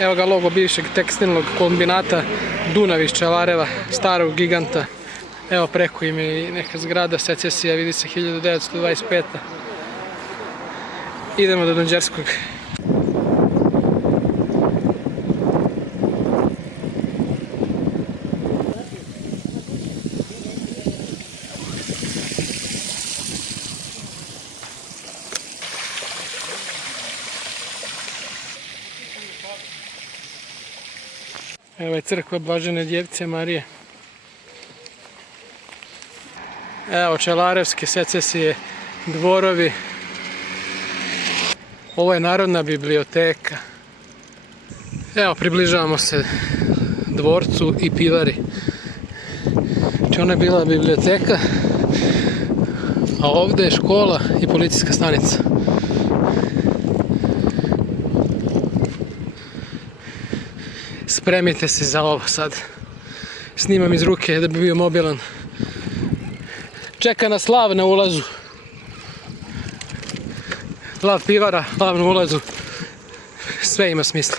Evo ga logo bivšeg tekstilnog kombinata Dunav iz Čelareva, starog giganta. Evo preko im je neka zgrada, secesija, vidi se 1925. Idemo do Dunđerskog. Evo je crkva Blažene Djevice Marije. Evo Čelarevske secesije, dvorovi. Ovo je Narodna biblioteka. Evo približavamo se dvorcu i pivari. Znači ona je bila biblioteka, a ovdje je škola i policijska stanica. Spremite se za ovo sad. Snimam iz ruke da bi bio mobilan. Čeka nas lav na ulazu. Lav pivara, lav na ulazu. Sve ima smisla.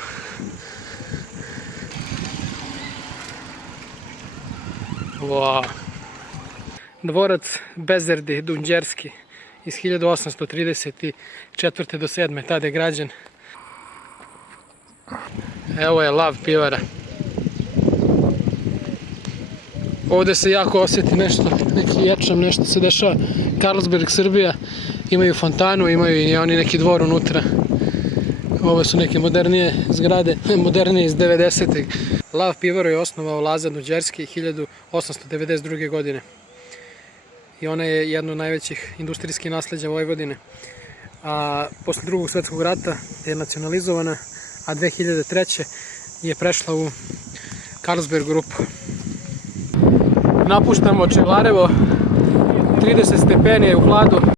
Wow. Dvorac Bezerdi Dunđerski iz 1834. do 7. tada je građen. Evo je lav pivara. Ovdje se jako osjeti nešto, neki ječam, nešto se dešava. Carlsberg, Srbija, imaju fontanu, imaju i oni neki dvor unutra. Ovo su neke modernije zgrade, modernije iz 90. Lav pivaru je osnovao Lazar Dunđerski 1892. godine. I ona je jedno od najvećih industrijskih nasleđa Vojvodine. A posle drugog svjetskog rata je nacionalizovana, a 2003. je prešla u Carlsberg grupu. Napuštamo Čelarevo, 30 stepeni je u hladu.